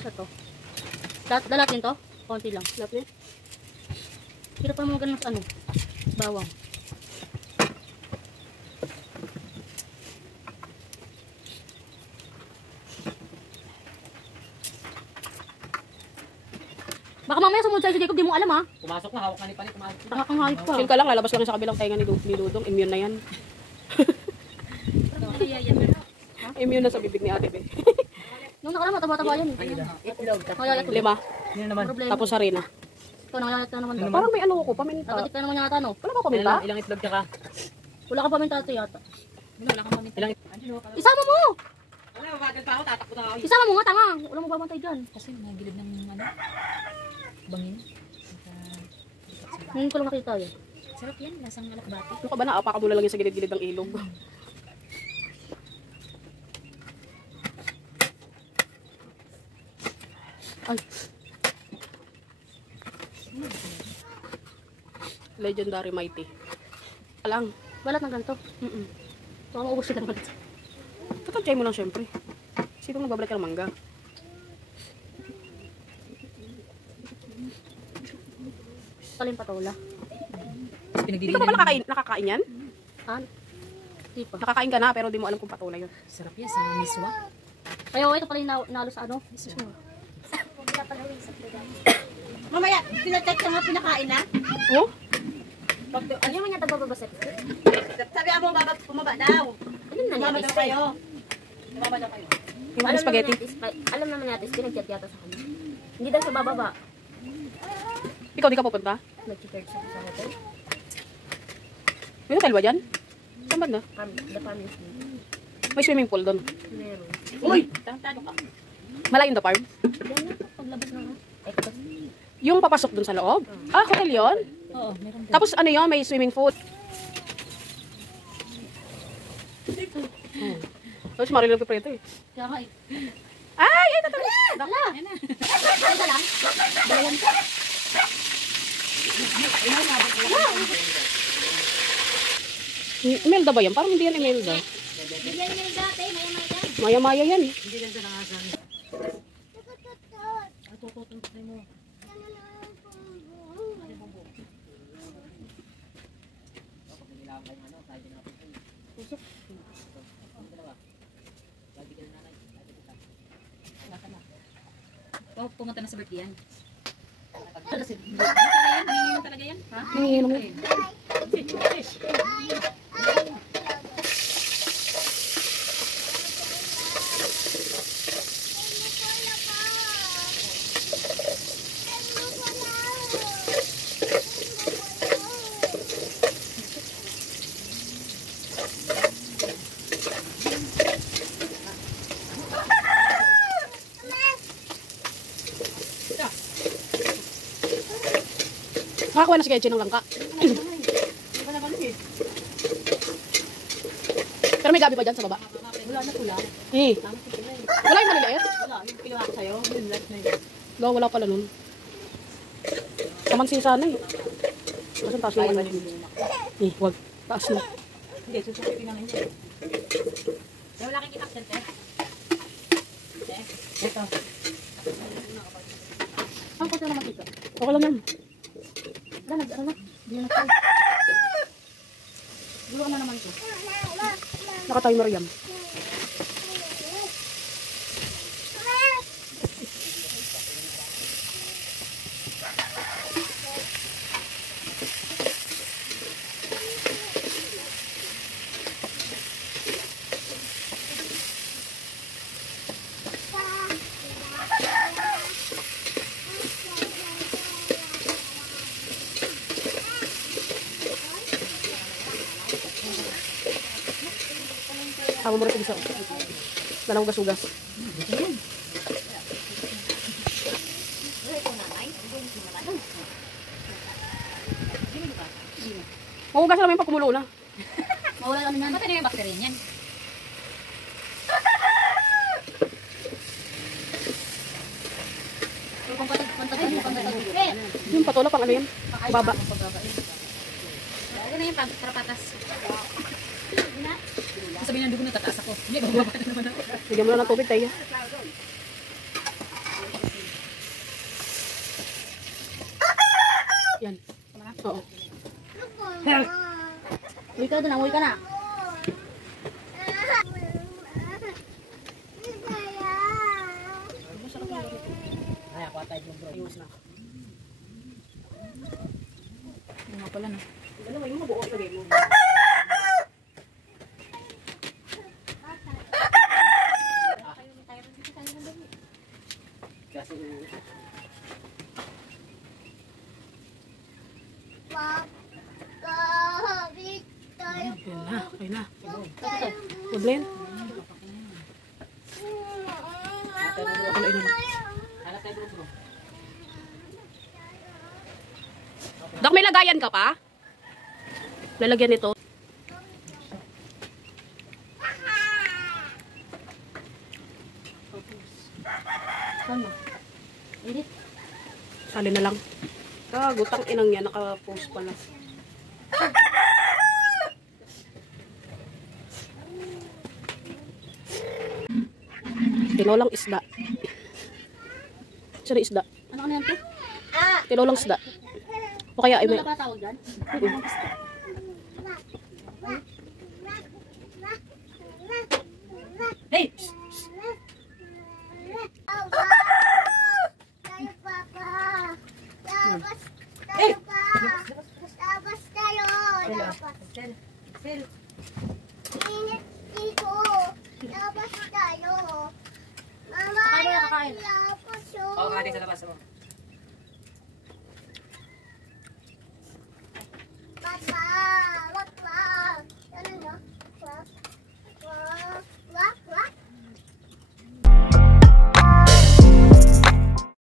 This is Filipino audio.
Sa to. Dalatin to? Konti lang. Dalatin? Hirap pa mo ganun sa ano? Bawang. Baka mamaya sumunod sa'yo si Jacob, di mo alam ha? Pumasok na, hawak na ni Pani, pumasok na. Nakakangayip pa. Chill ka lang, lalabas lang sa kabilang tainga ni Dudong. Immune na yan. Immune na sa bibig ni Ate Be. Nung nakarama, taba-taba yan. Itlog. 5. Yun naman. Tapos harina. Ikaw, nakalalat ka naman to. Parang may ano ko, paminta. Nagatik ka naman yata, no? Wala ba paminta? Ilang itlog tsaka? Wala ka paminta ito yata. Wala kang paminta. Ilang itlog? Isama mo! Wala, mabagal pa ako, tatakbo na ako. Isama mo nga, tanga. Wala mo babantay dyan. Kasi nagilid ng ano, bangin. Ngayon ko lang nakita yun. Sarap yan, lasang alakbati. Ano ka ba na? Apaka mo na lang yung sa gilid-gilid ng ilog. Ay. Legendary Mighty. Alang. Balat ng ganito. Baka maubos ka naman. Tatagtay mo lang syempre. Sino nagbabalik ka ng mangga? Talin patola. Hindi ka ba nakakain yan? Ah, di pa. Nakakain ka na pero di mo alam kung patola yun. Sarap yan, sa miswa. Ayaw, ito pala yung nalo sa ano? Mamaya, pinacheck ka nga pinakain na. Oh? Ano yung niya tabababaset? Sabi mo, bumaba daw. Alam na Bumaba niya, daw kayo. Bumaba daw kayo. Yung mga spaghetti? Alam naman natin, pinag-chat yata sa kanya. Hindi daw siya bababa. Ikaw di ka pupunta? Nag-church siya sa hotel. May hotel ba dyan? Saan ba na? The family's name. May swimming pool doon. Meron. Uy! Tantado ka. Malayo the farm? Yan na, paglabas na nga. Ay, tapos. Yung papasok doon sa loob? Ah, hotel yun? Oo, meron din. Tapos ano yun? May swimming pool. Tapos Marilyn nagpiprito eh. Kaya nga eh. Ay! Ay! Tatalo! Dala! Yan na. Ito lang. Dalayan ka. Imelda ba yan? Parang hindi yan Imelda. Bigyan niya yung dati, maya-maya dyan. Maya-maya yan eh. Hindi lang sa nangasan. Tututun mo. Oh, pumunta na sa birthday yan. Talaga yan? Ha? Nanginom mo. Nakakuha na si Kechi ng langka. Pero may gabi pa dyan sa baba. Wala na pula. Eh. Wala yung maliliit? Wala, yung kinuha ko sa'yo. Yun, last na yun. Wala pala nun. Kamansin sana eh. Kasi taas na yung eh, wag. Taas na. Hindi, susukitin namin yun. Wala kang itak dyan, te. Ito. Ang kasi naman dito. Okay lang yan. Wala, nag-ano na. Hindi na nag-try. Duwa na naman ito. Naka-timer yan. Tama mo rin isa. Dalang gas-ugas. Mahugas na naman yung pagkumulo na. Mawala namin yan. Ba't ano yung bacteria niyan? Yung patola pang ano yan? Baba. Ano yung pagkarapatas? Sabihin ng dugo na tataas ako. Hindi, bababa na naman ako. Bigyan mo na ng tubig tayo. Oo. Uwi ka na, uwi ka na. Ay, ako tayo yung bro. Iwas na. Yung nga pala na. Dalawa yung mabuo ilagay mo. Kasi Okay na. Problem? Ano ina na? hanap tayo bro. Dok, may lagayan ka pa? Lalagyan nito. Saan mo? Edit. Sali na lang. Gutang inang yan. Naka-post pala. Tinolang isda. Saan isda? Ano yan, te? Tinolang isda. O kaya, Ano na ba tawag dyan? hey! Kakain. Oo, kakain sa labas mo. Papa.